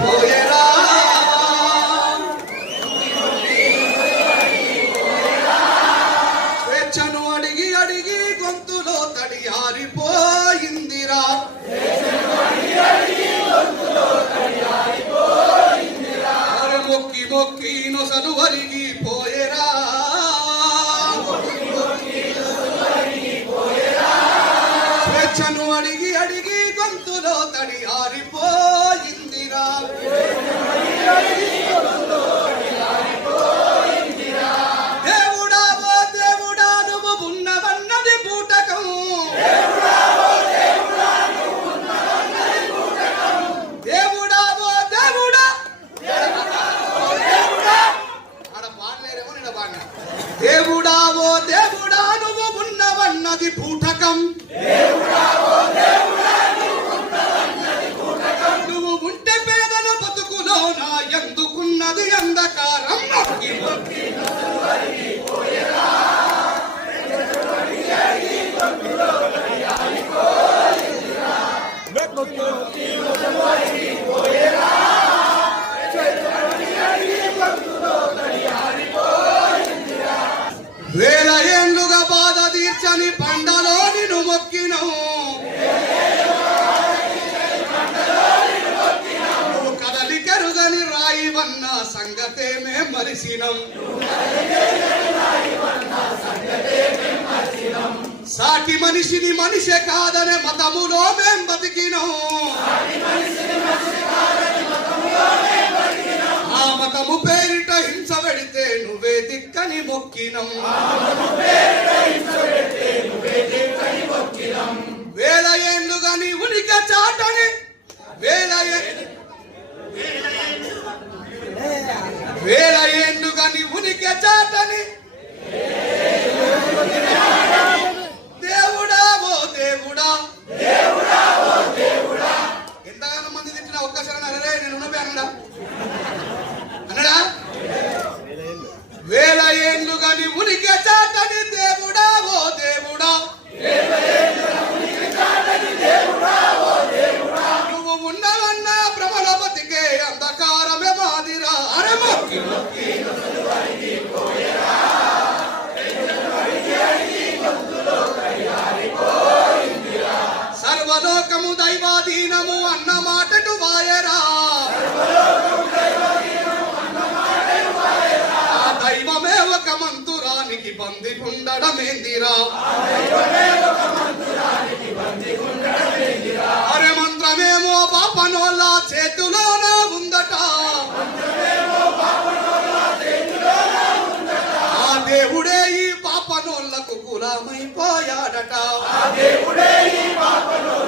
పోయేరా? స్వేచ్ఛను అడిగి అడిగి వేల ఏళ్ళుగా బాధ తీర్చని పండలో నిన్ను మొక్కినం. నువ్వు కదలి రాయివన్న సంగతే మేం మరిసినం. సాటి మనిషిని మనిషే కాదనే మతములో మేం బతికినం. నువ్వే దిక్కని మొక్కినం వేల ఏళ్ళుగా నీ ఉనిక చాటని. వేల వేల ఏళ్ళుగా నీ ఉనికి చాటని. మంతురానికి బంది ఉండడమేందిరా అరే మంత్రమేమో పాపనోళ్ళ చేతులోన ఉందట. ఆ దేవుడే ఈ పాపనోళ్ళకు గులామైపోయాడట వేల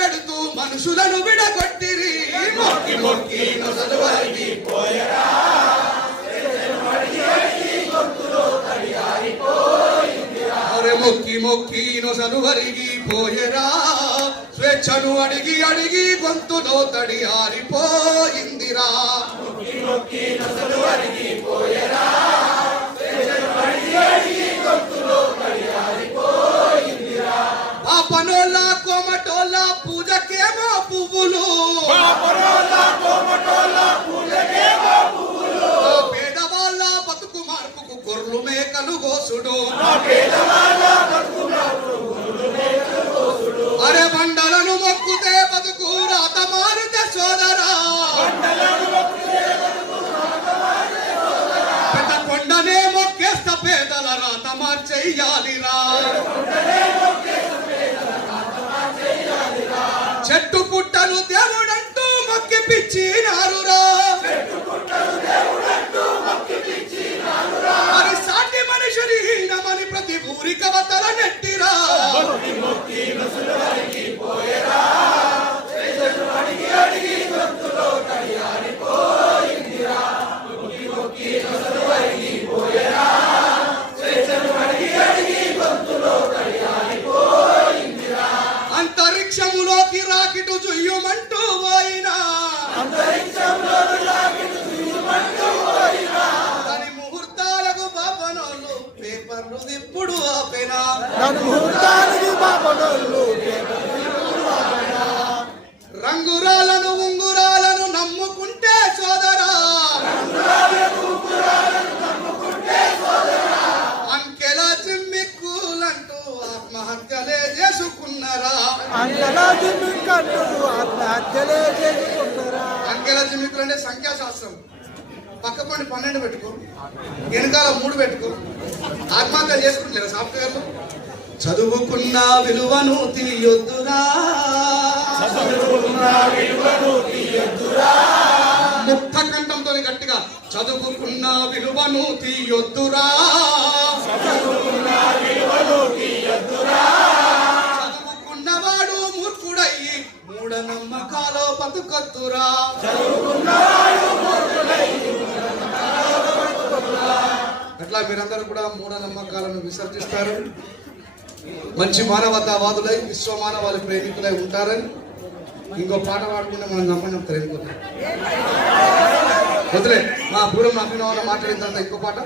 వెడుతూ మనుషులను విడగొట్టిరి. మొక్కి మొక్కి నొసలు వరిగి అరే మొక్కి మొక్కి నొసలు వరిగి పోయరా. స్వేచ్ఛను అడిగి అడిగి గొంతులో తడి ఆరిపోయిందిరా. అరే బండలను మొక్కుతే బతుకు రాత మారుతే సోదరా. పెద్ద కొండనే మొక్కేస్త పేదల రాత మార్చెయ్యాలిరా చెట్టు పుట్టలు దేవుడంటూ మొక్కి పిచ్చినారురా బాపడోళ్ళు రంగురాలను ఉంగురాలను నమ్ముకుంటే సోదరా. అంకెల చిమ్మిక్కులంటూ ఆత్మహత్యలే చేసుకున్నారా? అంతలా దిమ్మికంటూ ఆత్మహత్యలే చేసుకుంటారా అంకెల చిమ్మిక్కులు అంటే సంఖ్యాశాస్త్రం. పక్క పండి పన్నెండు పెట్టుకో. వెనకాల మూడు పెట్టుకో. ఆత్మహత్య చేసుకుంటారా సాఫ్ట్వేర్లు? చదువుకున్న విలువను తీయొద్దురా ముక్త కంఠంతో గట్టిగా చదువుకున్న విలువను తీయొద్దురా. చదువుకున్నవాడు మూర్ఖుడయ్యి మూఢనమ్మకాలో బతుకొద్దురా. అట్లా మీరందరూ కూడా మూఢనమ్మకాలను విసర్జిస్తారు? మంచి మానవతావాదులై విశ్వ మానవాళి ప్రేమికులై ఉంటారని ఇంకో పాట పాడుకుంటే మనం నమ్మడం తెలియదు వదిలే మా పూర్వం అభినవన మాట్లాడిన తర్వాత ఇంకో పాట.